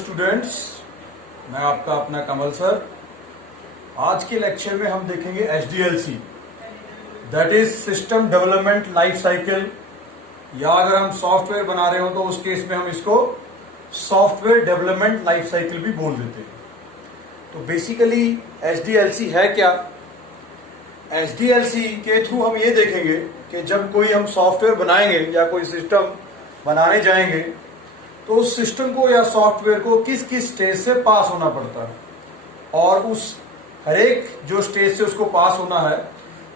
Students, मैं आपका अपना कमल सर। आज के लेक्चर में हम देखेंगे SDLC, that is system development life cycle, या अगर हम सॉफ्टवेयर बना रहे हो तो उस केस में हम इसको सॉफ्टवेयर डेवलपमेंट लाइफ साइकिल भी बोल देते हैं। तो बेसिकली SDLC है क्या? SDLC के थ्रू हम ये देखेंगे कि जब कोई हम सॉफ्टवेयर बनाएंगे या कोई सिस्टम बनाने जाएंगे तो उस सिस्टम को या सॉफ्टवेयर को किस किस स्टेज से पास होना पड़ता है, और उस हर एक जो स्टेज से उसको पास होना है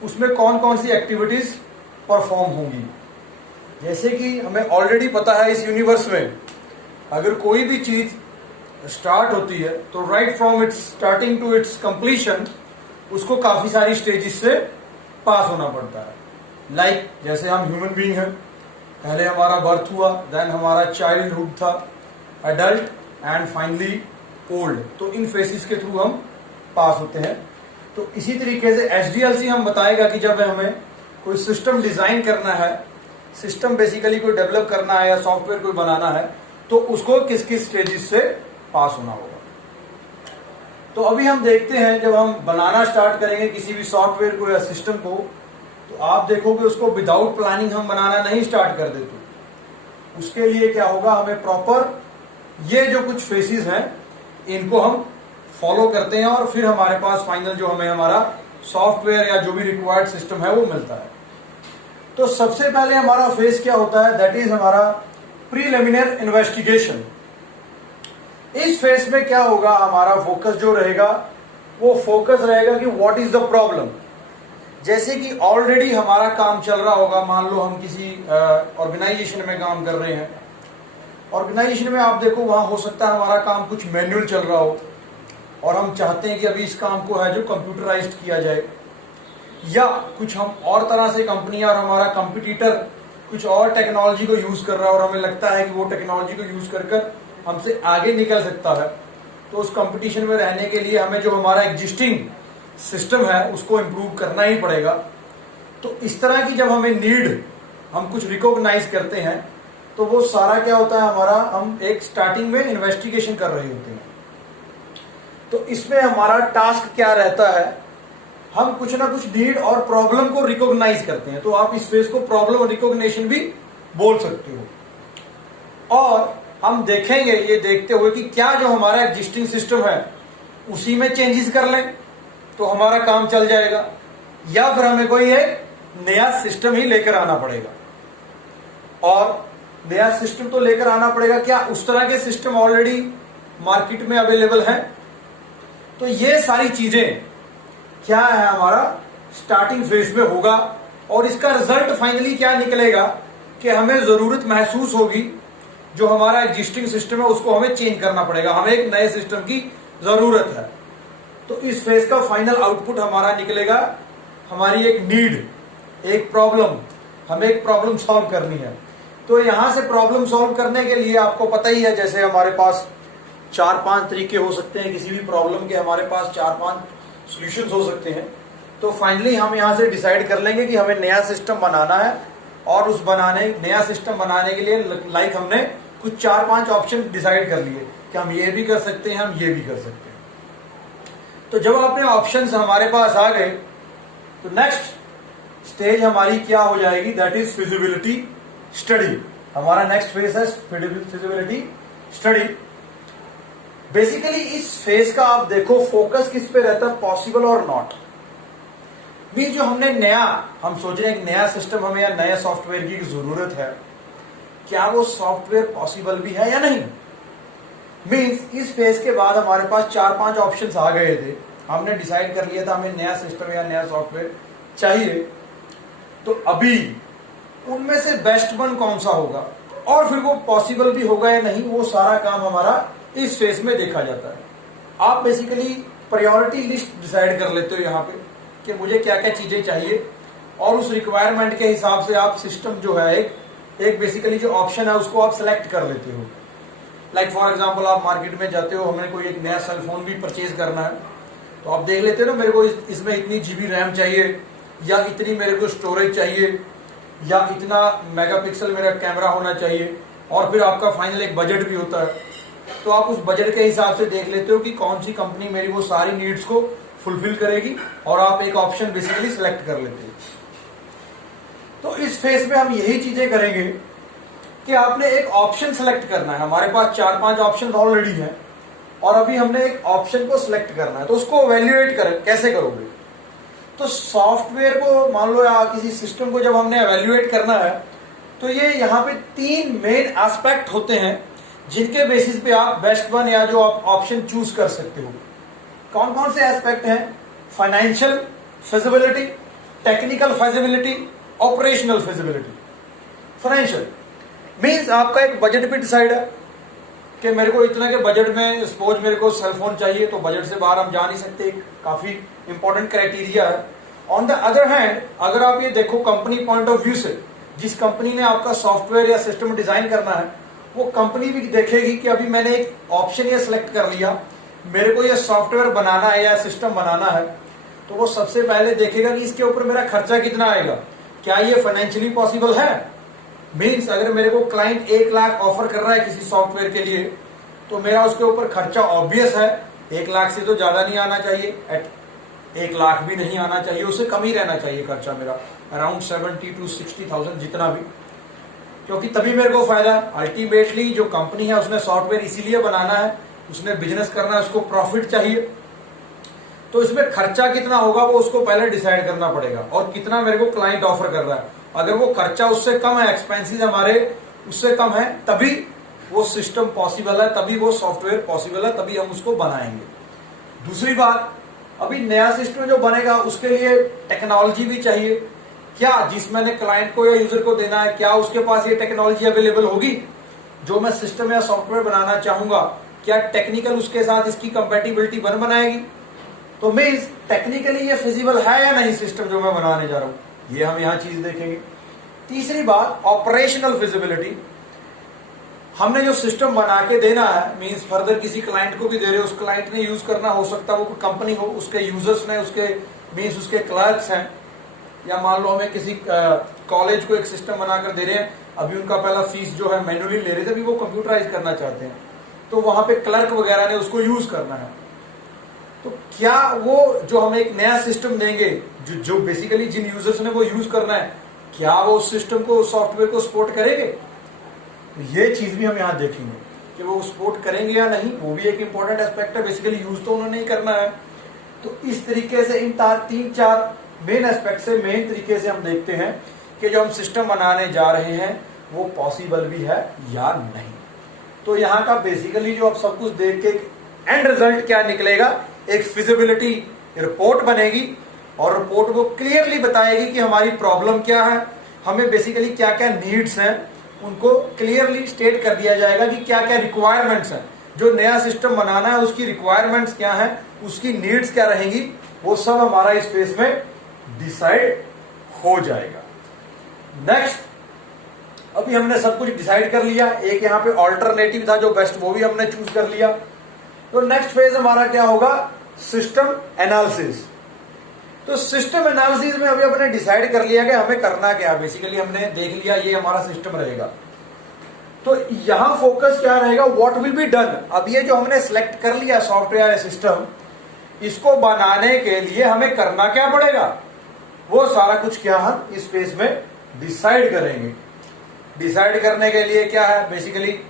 उसमें कौन कौन सी एक्टिविटीज परफॉर्म होंगी। जैसे कि हमें ऑलरेडी पता है इस यूनिवर्स में अगर कोई भी चीज स्टार्ट होती है तो right from its starting to its completion उसको काफी सारी स्टेजेस से पास होना पड़ता है। लाइक जैसे हम ह्यूमन बीइंग हैं, पहले हमारा बर्थ हुआ, देन हमारा चाइल्डहुड था, एडल्ट एंड फाइनली ओल्ड। तो इन फेसेस के थ्रू हम पास होते हैं। तो इसी तरीके से SDLC हम बताएगा कि जब हमें कोई सिस्टम डिजाइन करना है, सिस्टम बेसिकली कोई डेवलप करना है या सॉफ्टवेयर कोई बनाना है, तो उसको किस किस स्टेजेस से पास होना होगा। तो अभी हम देखते हैं जब हम बनाना स्टार्ट करेंगे किसी भी सॉफ्टवेयर को या सिस्टम को, तो आप देखोगे उसको विदाउट प्लानिंग हम बनाना नहीं स्टार्ट कर देते। उसके लिए क्या होगा, हमें प्रॉपर ये जो कुछ फेसेस हैं इनको हम फॉलो करते हैं और फिर हमारे पास फाइनल जो हमें हमारा सॉफ्टवेयर या जो भी रिक्वायर्ड सिस्टम है वो मिलता है। तो सबसे पहले हमारा फेज क्या होता है, दैट इज हमारा प्रीलिमिनरी इन्वेस्टिगेशन। इस फेज में क्या होगा, हमारा फोकस जो रहेगा वो फोकस रहेगा कि व्हाट इज द प्रॉब्लम। जैसे कि ऑलरेडी हमारा काम चल रहा होगा, मान लो हम किसी ऑर्गेनाइजेशन में काम कर रहे हैं। ऑर्गेनाइजेशन में आप देखो वहां हो सकता है हमारा काम कुछ मैनुअल चल रहा हो और हम चाहते हैं कि अभी इस काम को है जो कंप्यूटराइज्ड किया जाए, या कुछ हम और तरह से कंपनियां और हमारा कंपटीटर कुछ और टेक्नोलॉजी को यूज कर रहा है और हमें लगता है कि वो टेक्नोलॉजी को यूज कर हमसे आगे निकल सकता है। तो उस कंपटीशन में रहने के लिए हमें जो हमारा एग्जिस्टिंग सिस्टम है उसको इम्प्रूव करना ही पड़ेगा। तो इस तरह की जब हमें नीड हम कुछ रिकॉग्नाइज करते हैं तो वो सारा क्या होता है हमारा, हम एक स्टार्टिंग में इन्वेस्टिगेशन कर रहे होते हैं। तो इसमें हमारा टास्क क्या रहता है, हम कुछ ना कुछ नीड और प्रॉब्लम को रिकॉग्नाइज करते हैं। तो आप इस फेज को प्रॉब्लम रिकॉग्निशन भी बोल सकते हो। और हम देखेंगे ये देखते हुए कि क्या जो हमारा एग्जिस्टिंग सिस्टम है उसी में चेंजेस कर लें तो हमारा काम चल जाएगा, या फिर हमें कोई एक नया सिस्टम ही लेकर आना पड़ेगा। और नया सिस्टम तो लेकर आना पड़ेगा, क्या उस तरह के सिस्टम ऑलरेडी मार्केट में अवेलेबल हैं? तो ये सारी चीजें क्या है हमारा स्टार्टिंग फेज में होगा, और इसका रिजल्ट फाइनली क्या निकलेगा कि हमें जरूरत महसूस होगी जो हमारा एग्जिस्टिंग सिस्टम है उसको हमें चेंज करना पड़ेगा, हमें एक नए सिस्टम की जरूरत है। तो इस फेज का फाइनल आउटपुट हमारा निकलेगा, हमारी एक नीड, एक प्रॉब्लम, हमें एक प्रॉब्लम सॉल्व करनी है। तो यहां से प्रॉब्लम सॉल्व करने के लिए आपको पता ही है, जैसे हमारे पास 4-5 तरीके हो सकते हैं किसी भी प्रॉब्लम के, हमारे पास 4-5 सॉल्यूशंस हो सकते हैं। तो फाइनली हम यहां से डिसाइड कर लेंगे कि हमें नया सिस्टम बनाना है, और उस नया सिस्टम बनाने के लिए लाइक हमने कुछ 4-5 ऑप्शन डिसाइड कर लिए कि हम ये भी कर सकते हैं, हम ये भी कर सकते हैं। तो जब अपने ऑप्शंस हमारे पास आ गए तो नेक्स्ट स्टेज हमारी क्या हो जाएगी, दैट इज फिजिबिलिटी स्टडी। हमारा नेक्स्ट फेज है फिजिबिलिटी स्टडी। बेसिकली इस फेज का आप देखो फोकस किस पे रहता है, पॉसिबल और नॉट। भी जो हमने नया, हम सोच रहे हैं एक नया सिस्टम हमें या नया सॉफ्टवेयर की जरूरत है, क्या वो सॉफ्टवेयर पॉसिबल भी है या नहीं। मीन्स इस फेज के बाद हमारे पास 4-5 ऑप्शंस आ गए थे, हमने डिसाइड कर लिया था हमें नया सिस्टम या नया सॉफ्टवेयर चाहिए। तो अभी उनमें से बेस्ट वन कौन सा होगा और फिर वो पॉसिबल भी होगा या नहीं, वो सारा काम हमारा इस फेज में देखा जाता है। आप बेसिकली प्रायोरिटी लिस्ट डिसाइड कर लेते हो यहाँ पे कि मुझे क्या क्या चीजें चाहिए, और उस रिक्वायरमेंट के हिसाब से आप सिस्टम जो है एक बेसिकली जो ऑप्शन है उसको आप सेलेक्ट कर लेते हो। लाइक फॉर एग्जांपल आप मार्केट में जाते हो, हमें कोई एक नया सेल फोन भी परचेज करना है, तो आप देख लेते हो ना मेरे को इसमें इतनी GB रैम चाहिए, या इतनी मेरे को स्टोरेज चाहिए, या इतना मेगापिक्सल मेरा कैमरा होना चाहिए, और फिर आपका फाइनल एक बजट भी होता है। तो आप उस बजट के हिसाब से देख लेते हो कि कौन सी कंपनी मेरी वो सारी नीड्स को फुलफिल करेगी, और आप एक ऑप्शन बेसिकली सिलेक्ट कर लेते हो। तो इस फेज में हम यही चीजें करेंगे कि आपने एक ऑप्शन सेलेक्ट करना है। हमारे पास 4-5 ऑप्शन ऑलरेडी हैं और अभी हमने एक ऑप्शन को सिलेक्ट करना है। तो उसको एवेल्युएट कैसे करोगे? तो सॉफ्टवेयर को मान लो या किसी सिस्टम को जब हमने एवेल्युएट करना है तो ये यहाँ पे 3 मेन एस्पेक्ट होते हैं जिनके बेसिस पे आप बेस्ट वन या जो आप ऑप्शन चूज कर सकते हो। कौन कौन से एस्पेक्ट हैं? Financial feasibility, technical feasibility, operational feasibility. Financial means आपका एक बजट भी डिसाइड है कि मेरे को इतना के बजट में सपोज मेरे को सेलफोन चाहिए, तो बजट से बाहर हम जा नहीं सकते, काफी इंपॉर्टेंट क्राइटेरिया है। ऑन द अदर हैंड अगर आप ये देखो कंपनी पॉइंट ऑफ व्यू से, जिस कंपनी ने आपका सॉफ्टवेयर या सिस्टम डिजाइन करना है वो कंपनी भी देखेगी कि अभी मैंने एक ऑप्शन ये सिलेक्ट कर लिया, मेरे को ये सॉफ्टवेयर बनाना है या सिस्टम बनाना है, तो वो सबसे पहले देखेगा कि इसके ऊपर मेरा खर्चा कितना आएगा, क्या ये फाइनेंशियली पॉसिबल है। मीन्स अगर मेरे को क्लाइंट 1 लाख ऑफर कर रहा है किसी सॉफ्टवेयर के लिए, तो मेरा उसके ऊपर खर्चा ऑब्वियस है 1 लाख से तो ज्यादा नहीं आना चाहिए, 1 लाख भी नहीं आना चाहिए, उससे कम ही रहना चाहिए खर्चा मेरा, अराउंड 70 to 60,000 जितना भी, क्योंकि तभी मेरे को फायदा। अल्टीमेटली जो कंपनी है उसने सॉफ्टवेयर इसीलिए बनाना है, उसने बिजनेस करना है, उसको प्रॉफिट चाहिए, तो इसमें खर्चा कितना होगा वो उसको पहले डिसाइड करना पड़ेगा, और कितना मेरे को क्लाइंट ऑफर कर रहा है। अगर वो खर्चा उससे कम है, एक्सपेंसेस हमारे उससे कम है, तभी वो सिस्टम पॉसिबल है, तभी वो सॉफ्टवेयर पॉसिबल है, तभी हम उसको बनाएंगे। दूसरी बात, अभी नया सिस्टम जो बनेगा उसके लिए टेक्नोलॉजी भी चाहिए। क्या जिस मैंने क्लाइंट को या यूजर को देना है, क्या उसके पास ये टेक्नोलॉजी अवेलेबल होगी जो मैं सिस्टम या सॉफ्टवेयर बनाना चाहूंगा? क्या टेक्निकल उसके साथ इसकी कंपेटिबिलिटी बनाएगी? तो मीन्स टेक्निकली ये फिजिबल है या नहीं सिस्टम जो मैं बनाने जा रहा हूं, ये हम यहां चीज देखेंगे। तीसरी बात, ऑपरेशनल फिजिबिलिटी। हमने जो सिस्टम बना के देना है, मीन्स फर्दर किसी क्लाइंट को भी दे रहे हो, उस क्लाइंट ने यूज करना, हो सकता है वो कोई कंपनी हो, उसके यूजर्स ने, उसके मीन्स उसके क्लर्क्स हैं, या मान लो हमें किसी कॉलेज को एक सिस्टम बनाकर दे रहे हैं, अभी उनका पहला फीस जो है मैन्युअली ले रहे थे, अभी वो कंप्यूटराइज करना चाहते हैं, तो वहां पे क्लर्क वगैरह ने उसको यूज करना है। तो क्या वो जो हमें एक नया सिस्टम देंगे जो बेसिकली जिन यूजर्स ने वो यूज करना है, क्या वो उस सिस्टम को, सॉफ्टवेयर को सपोर्ट करेंगे? तो ये चीज भी हम यहां देखेंगे कि वो सपोर्ट करेंगे या नहीं, वो भी एक इंपॉर्टेंट एस्पेक्ट है। बेसिकली यूज तो उन्होंने ही करना है। तो इस तरीके से इन 3-4 मेन एस्पेक्ट से, मेन तरीके से हम देखते हैं कि जो हम सिस्टम बनाने जा रहे हैं वो पॉसिबल भी है या नहीं। तो यहाँ का बेसिकली जो आप सब कुछ देख के एंड रिजल्ट क्या निकलेगा, एक फिजिबिलिटी रिपोर्ट बनेगी और रिपोर्ट वो क्लियरली बताएगी कि हमारी प्रॉब्लम क्या है, हमें बेसिकली क्या क्या नीड्स हैं, उनको क्लियरली स्टेट कर दिया जाएगा कि क्या क्या रिक्वायरमेंट्स हैं। जो नया सिस्टम बनाना है उसकी रिक्वायरमेंट्स क्या हैं, उसकी नीड्स क्या रहेंगी, वो सब हमारा इस फेज में डिसाइड हो जाएगा। नेक्स्ट, अभी हमने सब कुछ डिसाइड कर लिया, एक यहाँ पे ऑल्टरनेटिव था जो बेस्ट, वो भी हमने चूज कर लिया। तो नेक्स्ट फेज हमारा क्या होगा, सिस्टम एनालिसिस। तो सिस्टम एनालिसिस में अभी हमने डिसाइड कर लिया कि हमें करना क्या है। बेसिकली हमने देख लिया ये हमारा सिस्टम रहेगा, तो यहां फोकस क्या रहेगा, व्हाट विल बी डन। अब ये जो हमने सिलेक्ट कर लिया सॉफ्टवेयर या सिस्टम, इसको बनाने के लिए हमें करना क्या पड़ेगा, वो सारा कुछ क्या हम इस फेज में डिसाइड करेंगे। डिसाइड करने के लिए क्या है, बेसिकली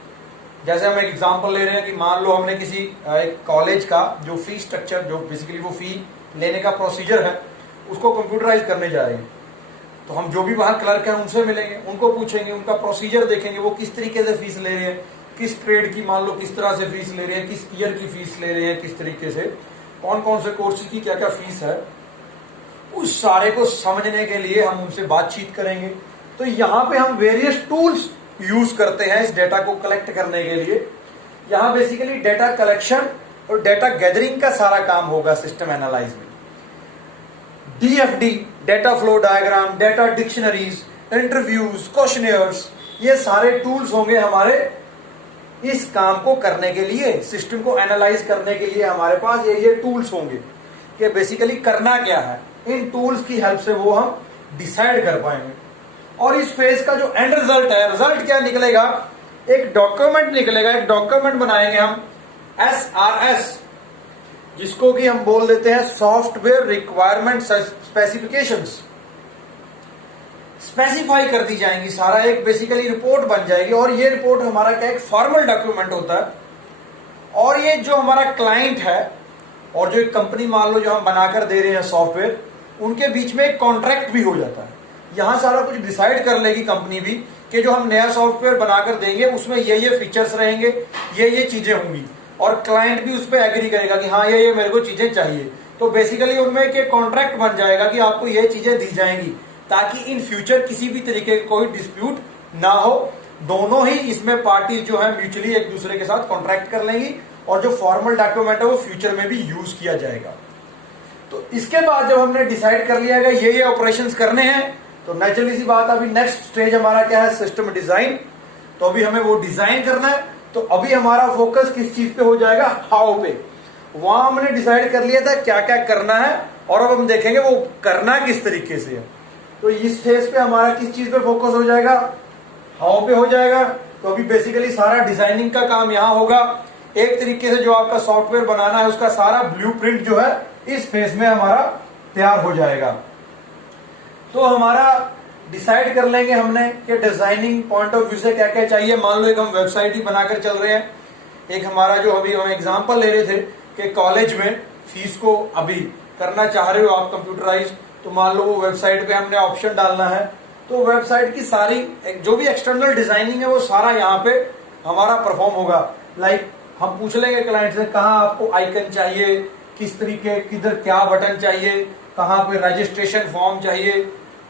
जैसे हम एक एग्जांपल ले रहे हैं कि मान लो हमने किसी एक कॉलेज का जो फी स्ट्रक्चर, जो बेसिकली वो फी लेने का प्रोसीजर है, उसको कंप्यूटराइज करने जा रहे हैं। तो हम जो भी वहां क्लर्क हैं उनसे मिलेंगे, उनको पूछेंगे, उनका प्रोसीजर देखेंगे, वो किस तरीके से फीस ले रहे हैं, किस ट्रेड की मान लो किस तरह से फीस ले रहे हैं, किस ईयर की फीस ले रहे हैं, किस तरीके से, कौन कौन से कोर्सेज की क्या क्या फीस है, उस सारे को समझने के लिए हम उनसे बातचीत करेंगे। तो यहाँ पे हम वेरियस टूल्स यूज करते हैं इस डेटा को कलेक्ट करने के लिए। यहाँ बेसिकली डेटा कलेक्शन और डेटा गैदरिंग का सारा काम होगा सिस्टम एनालाइज में। DFD, data flow diagram, data dictionaries, interviews, questionnaires, ये सारे टूल्स होंगे हमारे इस काम को करने के लिए। सिस्टम को एनालाइज करने के लिए हमारे पास ये टूल्स होंगे कि बेसिकली करना क्या है। इन टूल्स की हेल्प से वो हम डिसाइड कर पाएंगे। और इस फेज का जो एंड रिजल्ट है, रिजल्ट क्या निकलेगा एक डॉक्यूमेंट निकलेगा, एक डॉक्यूमेंट बनाएंगे हम SRS, जिसको कि हम बोल देते हैं सॉफ्टवेयर रिक्वायरमेंट स्पेसिफिकेशंस। स्पेसिफाई कर दी जाएंगी, सारा एक बेसिकली रिपोर्ट बन जाएगी। और ये रिपोर्ट हमारा क्या एक फॉर्मल डॉक्यूमेंट होता है। और ये जो हमारा क्लाइंट है और जो एक कंपनी मान लो जो हम बनाकर दे रहे हैं सॉफ्टवेयर, उनके बीच में एक कॉन्ट्रैक्ट भी हो जाता है। यहां सारा कुछ डिसाइड कर लेगी कंपनी भी कि जो हम नया सॉफ्टवेयर बनाकर देंगे उसमें ये फीचर्स रहेंगे, ये चीजें होंगी, और क्लाइंट भी उस पर एग्री करेगा कि हाँ ये मेरे को चीजें चाहिए। तो बेसिकली उनमें एक कॉन्ट्रैक्ट बन जाएगा कि आपको ये चीजें दी जाएंगी, ताकि इन फ्यूचर किसी भी तरीके का कोई डिस्प्यूट ना हो। दोनों ही इसमें पार्टी जो है म्यूचुअली एक दूसरे के साथ कॉन्ट्रैक्ट कर लेंगी, और जो फॉर्मल डॉक्यूमेंट है वो फ्यूचर में भी यूज किया जाएगा। तो इसके बाद जब हमने डिसाइड कर लिया है ये ऑपरेशंस करने हैं, तो नेचुरली सी बात, अभी नेक्स्ट स्टेज हमारा क्या है, सिस्टम डिजाइन। तो अभी हमें वो डिजाइन करना है। तो अभी हमारा फोकस किस चीज पे हो जाएगा, हाउ पे। वहां हमने डिसाइड कर लिया था क्या क्या करना है, और अब हम देखेंगे वो करना किस तरीके से है। तो इस फेज पे हमारा किस चीज पे फोकस हो जाएगा, हाउ पे हो जाएगा। तो अभी बेसिकली सारा डिजाइनिंग का काम यहां होगा। एक तरीके से जो आपका सॉफ्टवेयर बनाना है उसका सारा ब्लूप्रिंट जो है इस फेज में हमारा तैयार हो जाएगा। तो हमारा डिसाइड कर लेंगे हमने कि डिजाइनिंग पॉइंट ऑफ व्यू से क्या क्या चाहिए। मान लो एक हम वेबसाइट ही बनाकर चल रहे हैं। एक हमारा जो अभी हम एग्जांपल ले रहे थे कि कॉलेज में फीस को अभी करना चाह रहे हो आप कंप्यूटराइज, तो मान लो वो वेबसाइट पे हमने ऑप्शन डालना है। तो वेबसाइट की सारी जो भी एक्सटर्नल डिजाइनिंग है वो सारा यहाँ पे हमारा परफॉर्म होगा। लाइक हम पूछ लेंगे क्लाइंट से कहाँ आपको आइकन चाहिए, किस तरीके, किधर क्या बटन चाहिए, कहाँ पे रजिस्ट्रेशन फॉर्म चाहिए,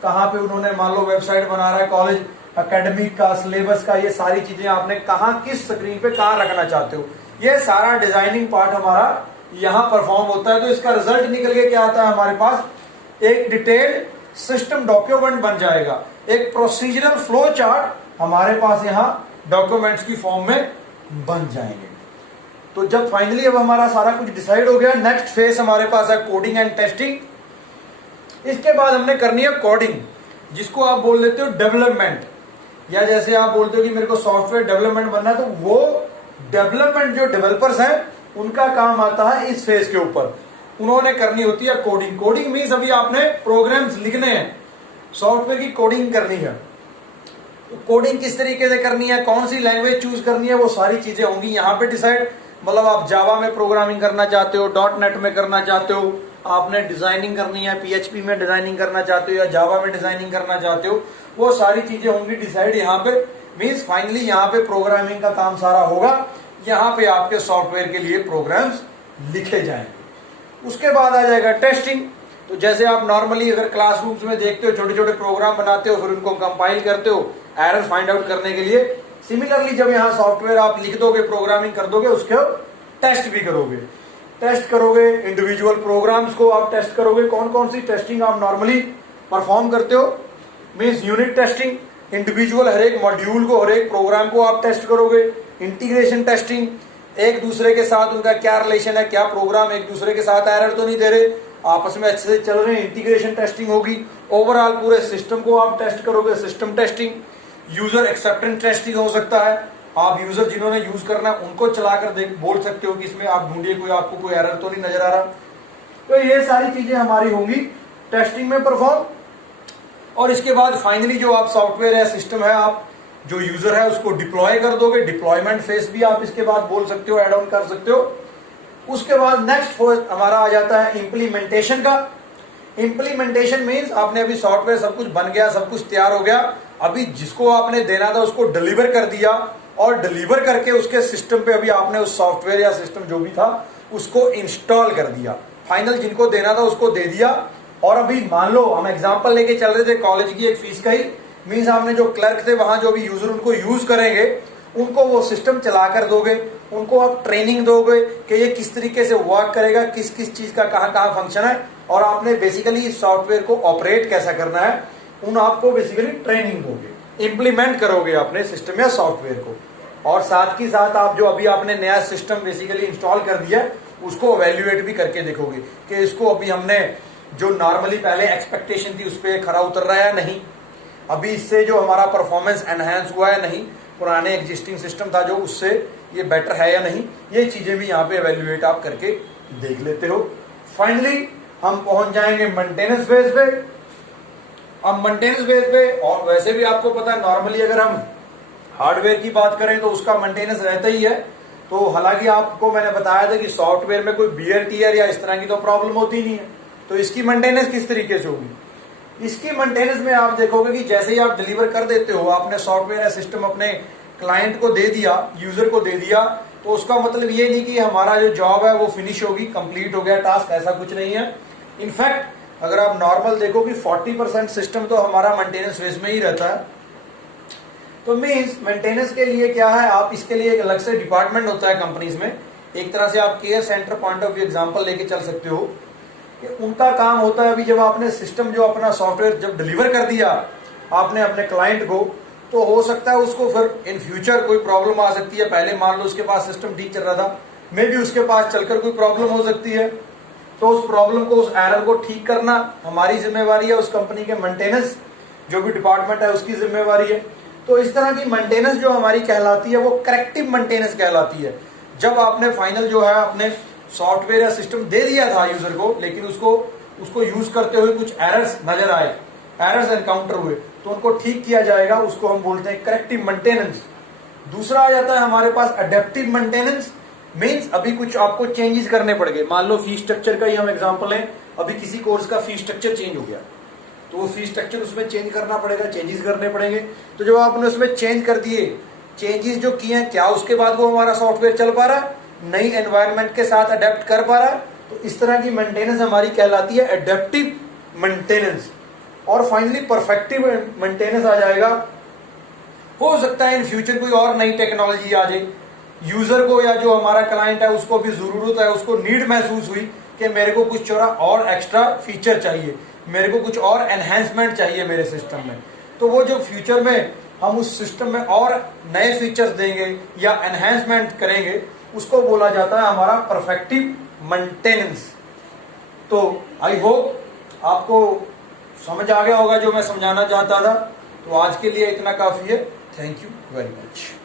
कहाँ पे उन्होंने मान लो वेबसाइट बना रहा है कॉलेज एकेडमिक का, सिलेबस का, ये सारी चीजें आपने कहाँ किस स्क्रीन पे कहाँ रखना चाहते हो, ये सारा डिजाइनिंग पार्ट हमारा यहाँ परफॉर्म होता है। तो इसका रिजल्ट निकल के क्या आता है, हमारे पास एक डिटेल्ड सिस्टम डॉक्यूमेंट बन जाएगा। एक प्रोसीजरल फ्लो चार्ट हमारे पास यहाँ डॉक्यूमेंट्स की फॉर्म में बन जाएंगे। तो जब फाइनली अब हमारा सारा कुछ डिसाइड हो गया, नेक्स्ट फेज हमारे पास है कोडिंग एंड टेस्टिंग। इसके बाद हमने करनी है कोडिंग, जिसको आप बोल लेते हो डेवलपमेंट, या जैसे आप बोलते हो कि मेरे को सॉफ्टवेयर डेवलपमेंट बनना है, तो वो डेवलपमेंट जो डेवलपर्स हैं उनका काम आता है इस फेज के ऊपर। उन्होंने करनी होती है कोडिंग। कोडिंग मीन्स अभी आपने प्रोग्राम्स लिखने हैं, सॉफ्टवेयर की कोडिंग करनी है। तो कोडिंग किस तरीके से करनी है, कौन सी लैंग्वेज चूज करनी है, वो सारी चीजें होंगी यहाँ पे डिसाइड। मतलब आप जावा में प्रोग्रामिंग करना चाहते हो, .NET में करना चाहते हो, आपने डिजाइनिंग करनी है, PHP में डिजाइनिंग करना चाहते हो या जावा में डिजाइनिंग करना चाहते हो, वो सारी चीजें होंगी डिसाइड यहाँ पे। मीन्स फाइनली यहाँ पे प्रोग्रामिंग का काम सारा होगा। यहाँ पे आपके सॉफ्टवेयर के लिए प्रोग्राम्स लिखे जाएंगे। उसके बाद आ जाएगा टेस्टिंग। तो जैसे आप नॉर्मली अगर क्लासरूम्स में देखते हो, छोटे छोटे प्रोग्राम बनाते हो, फिर उनको कंपाइल करते हो एरर फाइंड आउट करने के लिए। सिमिलरली जब यहाँ सॉफ्टवेयर आप लिख दोगे, प्रोग्रामिंग कर दोगे, उसके टेस्ट भी करोगे। टेस्ट करोगे इंडिविजुअल प्रोग्राम्स को, आप टेस्ट करोगे। कौन कौन सी टेस्टिंग आप नॉर्मली परफॉर्म करते हो, मीन्स यूनिट टेस्टिंग, इंडिविजुअल हर एक मॉड्यूल को, हर एक प्रोग्राम को आप टेस्ट करोगे। इंटीग्रेशन टेस्टिंग, एक दूसरे के साथ उनका क्या रिलेशन है, क्या प्रोग्राम एक दूसरे के साथ एरर तो नहीं दे रहे, आपस में अच्छे से चल रहे हैं, इंटीग्रेशन टेस्टिंग होगी। ओवरऑल पूरे सिस्टम को आप टेस्ट करोगे, system testing. User acceptance testing हो सकता है, आप यूजर जिन्होंने यूज करना है उनको चलाकर बोल सकते हो कि इसमें आप ढूंढिए कोई आपको कोई एरर तो नहीं नजर आ रहा। तो ये सारी चीजें हमारी होंगी टेस्टिंग में परफॉर्म। और इसके बाद फाइनली जो आप सॉफ्टवेयर है, सिस्टम है, आप जो यूजर है उसको डिप्लॉय कर दोगे। डिप्लॉयमेंट फेज भी आप इसके बाद बोल सकते हो, एड ऑन कर सकते हो। उसके बाद नेक्स्ट फेज हमारा आ जाता है इंप्लीमेंटेशन का। इंप्लीमेंटेशन मीन्स आपने अभी सॉफ्टवेयर सब कुछ बन गया, सब कुछ तैयार हो गया, अभी जिसको आपने देना था उसको डिलीवर कर दिया, और डिलीवर करके उसके सिस्टम पे अभी आपने उस सॉफ्टवेयर या सिस्टम जो भी था उसको इंस्टॉल कर दिया। फाइनल जिनको देना था उसको दे दिया। और अभी मान लो हम एग्जांपल लेके चल रहे थे कॉलेज की एक फीस का ही, मीन्स आपने जो क्लर्क थे वहां जो भी यूजर उनको यूज करेंगे उनको वो सिस्टम चला कर दोगे, उनको आप ट्रेनिंग दोगे कि ये किस तरीके से वर्क करेगा, किस किस चीज का कहाँ कहाँ फंक्शन है, और आपने बेसिकली इस सॉफ्टवेयर को ऑपरेट कैसा करना है, उन आपको बेसिकली ट्रेनिंग दोगे, इम्प्लीमेंट करोगे अपने सिस्टम या सॉफ्टवेयर को। और साथ ही साथ आप जो अभी आपने नया सिस्टम बेसिकली इंस्टॉल कर दिया उसको एवेल्युएट भी करके देखोगे कि इसको अभी हमने जो नॉर्मली पहले एक्सपेक्टेशन थी उस पर खरा उतर रहा है या नहीं, अभी इससे जो हमारा परफॉर्मेंस एनहांस हुआ है नहीं। पुराने एग्जिस्टिंग सिस्टम था जो, उससे ये बेटर है या नहीं, ये चीजें भी यहाँ पे एवेल्युएट आप करके देख लेते हो। फाइनली हम पहुंच जाएंगे मेंटेनेंस फेज पे। अब मेंटेनेंस फेज पे, और वैसे भी आपको पता है नॉर्मली अगर हम हार्डवेयर की बात करें तो उसका मेंटेनेंस रहता ही है। तो हालांकि आपको मैंने बताया था कि सॉफ्टवेयर में कोई बियर टीयर या इस तरह की तो प्रॉब्लम होती नहीं है, तो इसकी मेंटेनेंस किस तरीके से होगी? इसकी मेंटेनेंस में आप देखोगे कि जैसे ही आप डिलीवर कर देते हो, आपने सॉफ्टवेयर या सिस्टम अपने क्लाइंट को दे दिया, यूजर को दे दिया, तो उसका मतलब ये नहीं कि हमारा जो जॉब है वो फिनिश होगी, कंप्लीट हो गया टास्क, ऐसा कुछ नहीं है। इनफैक्ट अगर आप नॉर्मल देखो कि 40% सिस्टम तो हमारा मेंटेनेंस फेज में ही रहता है। तो मीन्स मेंटेनेंस के लिए क्या है, आप इसके लिए एक अलग से डिपार्टमेंट होता है कंपनीज में। एक तरह से आप care centre point of view example लेके चल सकते हो कि उनका काम होता है, अभी जब आपने सिस्टम जो अपना सॉफ्टवेयर जब डिलीवर कर दिया आपने अपने क्लाइंट को, तो हो सकता है उसको फिर इन फ्यूचर कोई प्रॉब्लम आ सकती है। पहले मान लो उसके पास सिस्टम ठीक चल रहा था, मे बी उसके पास चलकर कोई प्रॉब्लम हो सकती है, तो उस प्रॉब्लम को, उस एरर को ठीक करना हमारी जिम्मेवारी है, उस कंपनी के मेंटेनेंस जो भी डिपार्टमेंट है उसकी जिम्मेवारी है। तो इस तरह की मेंटेनेंस जो हमारी कहलाती है वो करेक्टिव मेंटेनेंस कहलाती है। जब आपने फाइनल जो है अपने सॉफ्टवेयर या सिस्टम दे दिया था यूजर को, लेकिन उसको यूज करते हुए कुछ एरर्स नजर आए, एरर्स एनकाउंटर हुए, तो उनको ठीक किया जाएगा, उसको हम बोलते हैं करेक्टिव मेंटेनेंस। दूसरा आ जाता है हमारे पास एडेप्टिव मेंटेनेंस। मीन्स अभी कुछ आपको चेंजेस करने पड़ गए, मान लो फी स्ट्रक्चर का ही हम एग्जांपल लें, अभी किसी कोर्स का फी स्ट्रक्चर चेंज हो गया, तो वो फी स्ट्रक्चर उसमें चेंज करना पड़ेगा, चेंजेस करने पड़ेंगे। तो जब आपने उसमें चेंज कर दिए, चेंजेस जो किए हैं, क्या उसके बाद वो हमारा सॉफ्टवेयर चल पा रहा है, नई एनवायरनमेंट के साथ अडेप्ट कर पा रहा है, तो इस तरह की मेंटेनेंस हमारी कहलाती है एडेप्टिव मेंटेनेंस। और फाइनली परफेक्टिव मेंटेनेंस आ जाएगा। हो सकता है इन फ्यूचर कोई और नई टेक्नोलॉजी आ जाए, यूजर को या जो हमारा क्लाइंट है उसको भी जरूरत है, उसको नीड महसूस हुई कि मेरे को कुछ थोड़ा और एक्स्ट्रा फीचर चाहिए, मेरे को कुछ और एनहेंसमेंट चाहिए मेरे सिस्टम में, तो वो जो फ्यूचर में हम उस सिस्टम में और नए फीचर्स देंगे या एनहेंसमेंट करेंगे, उसको बोला जाता है हमारा परफेक्टिव मेंटेनेंस। तो आई होप आपको समझ आ गया होगा जो मैं समझाना चाहता था। तो आज के लिए इतना काफी है। Thank you very much.